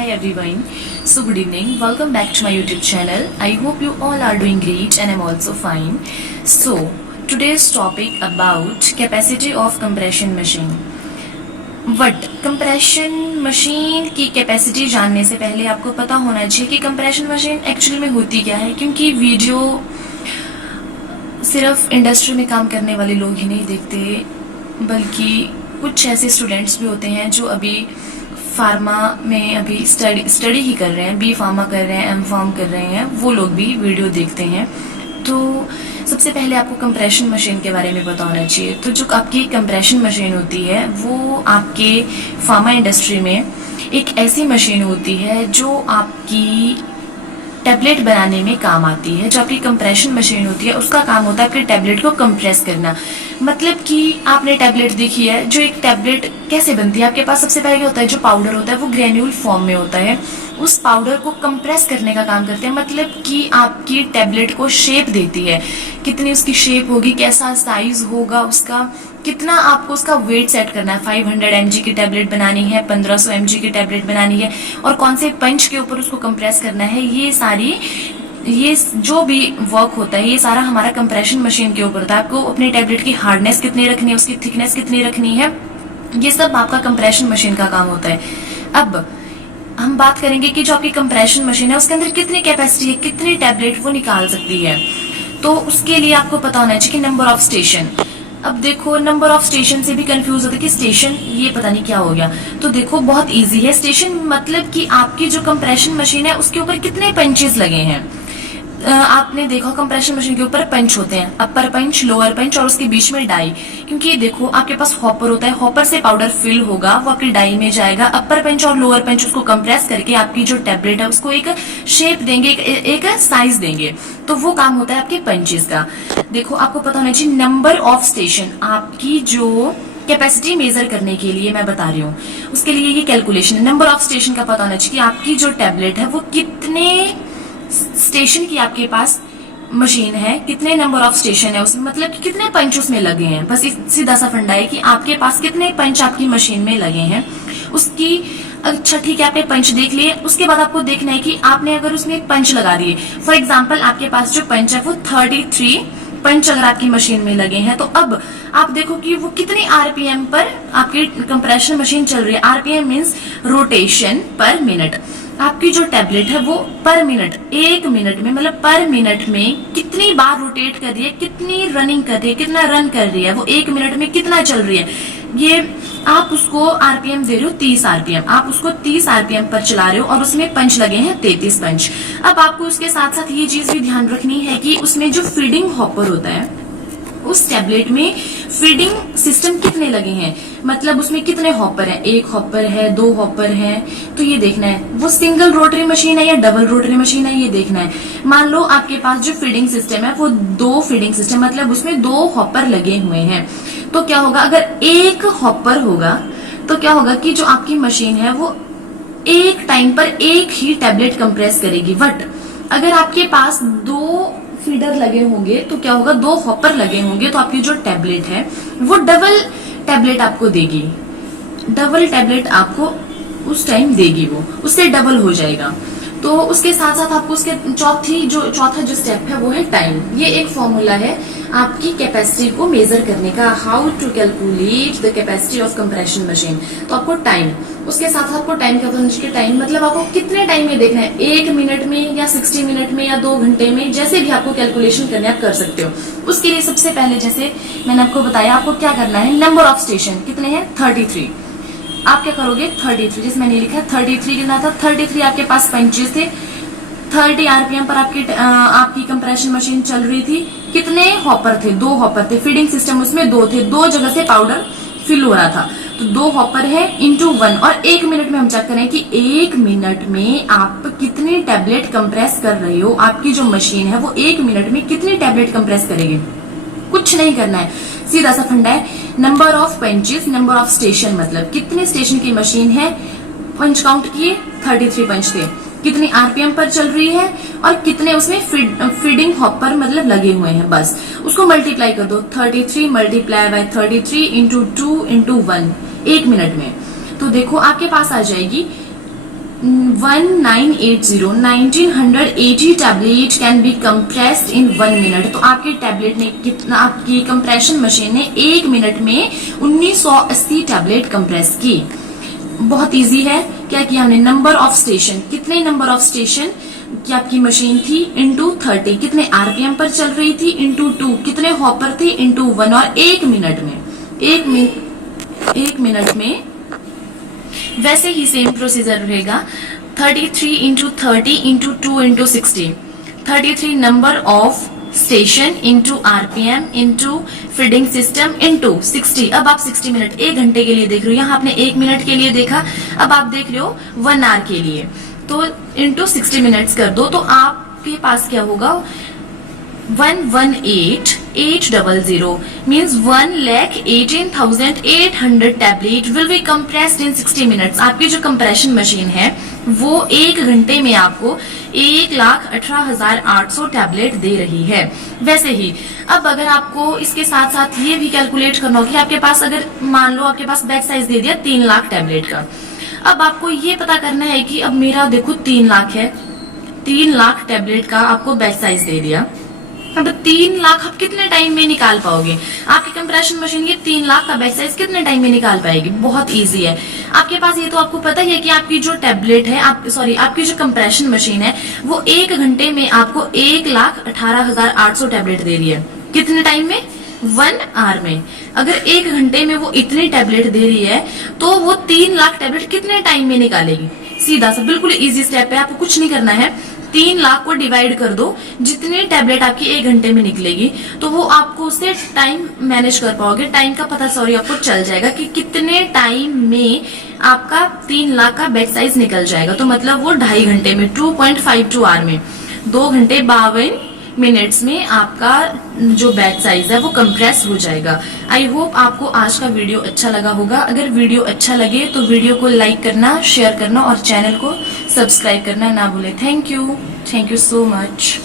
Hi everyone. So good evening. Welcome back to my YouTube channel. I hope you all are doing great and I'm also fine. So today's topic about capacity of compression machine. But compression machine की capacity जानने से पहले आपको पता होना चाहिए कि compression machine actually में होती क्या है, क्योंकि वीडियो सिर्फ इंडस्ट्री में काम करने वाले लोग ही नहीं देखते, बल्कि कुछ ऐसे स्टूडेंट्स भी होते हैं जो अभी फार्मा में अभी स्टडी ही कर रहे हैं, बी फार्मा कर रहे हैं, एम फार्म कर रहे हैं, वो लोग भी वीडियो देखते हैं। तो सबसे पहले आपको कंप्रेशन मशीन के बारे में पता होना चाहिए। तो जो आपकी कंप्रेशन मशीन होती है वो आपके फार्मा इंडस्ट्री में एक ऐसी मशीन होती है जो आपकी टैबलेट बनाने में काम आती है। जो आपकी कंप्रेशन मशीन होती है उसका काम होता है आपके टैबलेट को कंप्रेस करना। मतलब कि आपने टैबलेट देखी है, जो एक टैबलेट कैसे बनती है, आपके पास सबसे पहले क्या होता है, जो पाउडर होता है वो ग्रेन्यूल फॉर्म में होता है, उस पाउडर को कंप्रेस करने का काम करते हैं। मतलब कि आपकी टैबलेट को शेप देती है, कितनी उसकी शेप होगी, कैसा साइज होगा उसका, कितना आपको उसका वेट सेट करना है। 500 mg की टैबलेट बनानी है, 1500 mg की टैबलेट बनानी है, और कौन से पंच के ऊपर उसको कंप्रेस करना है, ये जो भी वर्क होता है ये सारा हमारा कंप्रेशन मशीन के ऊपर होता है। आपको अपने टैबलेट की हार्डनेस कितनी रखनी है, उसकी थिकनेस कितनी रखनी है, ये सब आपका कंप्रेशन मशीन का काम होता है। अब हम बात करेंगे कि जो आपकी कंप्रेशन मशीन है उसके अंदर कितनी कैपेसिटी है, कितनी टैबलेट वो निकाल सकती है। तो उसके लिए आपको पता होना चाहिए कि नंबर ऑफ स्टेशन। अब देखो, नंबर ऑफ स्टेशन से भी कंफ्यूज होता है कि स्टेशन ये पता नहीं क्या हो गया। तो देखो बहुत इजी है। स्टेशन मतलब कि आपकी जो कंप्रेशन मशीन है उसके ऊपर कितने पंचेस लगे हैं। आपने देखा कंप्रेशन मशीन के ऊपर पंच होते हैं, अपर पंच, लोअर पंच और उसके बीच में डाई। क्योंकि ये देखो आपके पास हॉपर होता है, हॉपर से पाउडर फिल होगा, वो आपकी डाई में जाएगा। अपर पंच और लोअर पंच उसको कंप्रेस करके आपकी जो टैबलेट है उसको एक शेप देंगे, एक साइज देंगे। तो वो काम होता है आपके पंचेस का। देखो आपको पता होना चाहिए नंबर ऑफ स्टेशन। आपकी जो कैपेसिटी मेजर करने के लिए मैं बता रही हूँ, उसके लिए ये कैलकुलेशन है। नंबर ऑफ स्टेशन का पता होना चाहिए कि आपकी जो टैबलेट है वो कितने स्टेशन की आपके पास मशीन है, कितने नंबर ऑफ स्टेशन है उसमें, मतलब कि कितने पंच उसमें लगे हैं। बस सीधा सा फंडा है कि आपके पास कितने पंच आपकी मशीन में लगे हैं उसकी। अच्छा ठीक है, आपने पंच देख लिए, उसके बाद आपको देखना है कि आपने अगर उसमें एक पंच लगा दिए, फॉर एग्जाम्पल आपके पास जो पंच है वो 33 पंच अगर आपकी मशीन में लगे हैं, तो अब आप देखो कि वो कितनी आरपीएम पर आपकी कंप्रेशन मशीन चल रही है। आरपीएम मीन्स रोटेशन पर मिनट। आपकी जो टैबलेट है वो पर मिनट, 1 मिनट में, मतलब पर मिनट में कितनी बार रोटेट कर रही है, कितनी रनिंग कर रही है, कितना रन कर रही है, वो 1 मिनट में कितना चल रही है, ये आप उसको आरपीएम दे रहे हो 30 आरपीएम। आप उसको 30 आरपीएम पर चला रहे हो और उसमें पंच लगे हैं 33 पंच। अब आपको उसके साथ साथ ये चीज भी ध्यान रखनी है कि उसमें जो फीडिंग हॉपर होता है उस टैबलेट में फीडिंग सिस्टम कितने लगे हैं, मतलब उसमें कितने हॉपर हैं, 1 हॉपर है, 2 हॉपर है, तो ये देखना है। वो सिंगल रोटरी मशीन है या डबल रोटरी मशीन है, ये देखना है। मान लो आपके पास जो फीडिंग सिस्टम है वो 2 फीडिंग सिस्टम, मतलब उसमें 2 हॉपर लगे हुए हैं। तो क्या होगा, अगर 1 हॉपर होगा तो क्या होगा कि जो आपकी मशीन है वो एक टाइम पर एक ही टैबलेट कंप्रेस करेगी। बट अगर आपके पास 2 फीडर लगे होंगे तो क्या होगा, 2 हॉपर लगे होंगे, तो आपकी जो टैबलेट है वो डबल टैबलेट आपको देगी। डबल टैबलेट आपको उस टाइम देगी, वो उससे डबल हो जाएगा। तो उसके साथ साथ आपको उसके चौथा जो स्टेप है वो है टाइम। ये एक फॉर्मूला है आपकी कैपेसिटी को मेजर करने का, how to calculate the capacity of compression machine. तो आपको टाइम, उसके साथ आपको टाइम का टाइम मतलब आपको कितने टाइम में देखना है, 1 मिनट में या 60 मिनट में या 2 घंटे में, जैसे भी आपको कैलकुलेशन करने आप कर सकते हो। उसके लिए सबसे पहले जैसे मैंने आपको बताया, आपको क्या करना है, नंबर ऑफ स्टेशन कितने हैं, 33। आप क्या करोगे, 33, जैसे मैंने लिखा 33 कितना था, 33 आपके पास पंचेस थे, 30 आरपीएम पर आपकी कंप्रेशन मशीन चल रही थी। कितने हॉपर थे, 2 हॉपर थे, फीडिंग सिस्टम उसमें 2 थे, 2 जगह से पाउडर फिल हो रहा था, तो 2 हॉपर है इंटू 1। और 1 मिनट में हम चेक करें कि 1 मिनट में आप कितनी टैबलेट कंप्रेस कर रहे हो। आपकी जो मशीन है वो 1 मिनट में कितनी टैबलेट कंप्रेस करेगी, कुछ नहीं करना है, सीधा सा फंडा है। Number of punches, number of station, मतलब कितने स्टेशन की मशीन है, पंच काउंट किए 33 पंच थे, कितनी आरपीएम पर चल रही है और कितने उसमें फीडिंग हॉपर मतलब लगे हुए हैं, बस उसको मल्टीप्लाई कर दो। 33 multiply by 33 into 2 into 1, 1 minute में। तो देखो आपके पास आ जाएगी 1980 tablet can be compressed in 1 minute. तो आपके टैबलेट ने कितना, आपकी कंप्रेशन मशीन ने 1 मिनट में 1980 टैबलेट कंप्रेस की। बहुत इजी है। क्या किया हमने, नंबर ऑफ स्टेशन, कितने नंबर ऑफ स्टेशन की आपकी मशीन थी, इंटू 30, कितने आरपीएम पर चल रही थी, इंटू 2, कितने हॉपर थे, इंटू 1, और 1 मिनट में, 1 मिनट में वैसे ही सेम प्रोसीजर रहेगा। 33 into 30 into 2 into 60, 33 number of station into RPM into feeding system into 60। अब आप 60 मिनट, 1 घंटे के लिए देख रहे हो, यहाँ आपने 1 मिनट के लिए देखा, अब आप देख रहे हो 1 आवर के लिए, तो इंटू 60 मिनट्स कर दो, तो आपके पास क्या होगा, 118,800 means 1,18,800 tablet will be compressed in 60 minutes. आपकी जो कंप्रेशन मशीन है वो 1 घंटे में आपको 1,18,800 टैबलेट दे रही है। वैसे ही अब अगर आपको इसके साथ साथ ये भी कैलकुलेट करना होगा कि आपके पास, अगर मान लो आपके पास बैच साइज दे दिया 3 लाख टैबलेट का, अब आपको ये पता करना है कि अब मेरा देखो 3 लाख है, 3 लाख टैबलेट का आपको बैच साइज दे दिया, अब 3 लाख आप कितने टाइम में निकाल पाओगे? आपकी कंप्रेशन मशीन ये 3 लाख का बैच साइज कितने टाइम में निकाल पाएगी? बहुत इजी है। आपके पास ये तो आपको पता ही है कि आपकी जो टैबलेट है, आपकी जो कंप्रेशन मशीन है वो 1 घंटे में आपको 1,18,800 टैबलेट दे रही है। कितने टाइम में? 1 आवर में। अगर 1 घंटे में वो इतनी टैबलेट दे रही है तो वो 3 लाख टैबलेट कितने टाइम में निकालेगी? सीधा सा बिल्कुल इजी स्टेप है, आपको कुछ नहीं करना है। 3 लाख को डिवाइड कर दो, जितनी टैबलेट आपकी 1 घंटे में निकलेगी तो वो आपको उससे टाइम मैनेज कर पाओगे, टाइम का पता आपको चल जाएगा कि कितने टाइम में आपका 3 लाख का बैच साइज निकल जाएगा। तो मतलब वो 2.5 घंटे में, 2.52 आवर में, 2 घंटे 52 मिनट्स में आपका जो बैच साइज है वो कंप्रेस हो जाएगा। आई होप आपको आज का वीडियो अच्छा लगा होगा। अगर वीडियो अच्छा लगे तो वीडियो को लाइक करना, शेयर करना और चैनल को सब्सक्राइब करना ना भूलें। Thank you so much.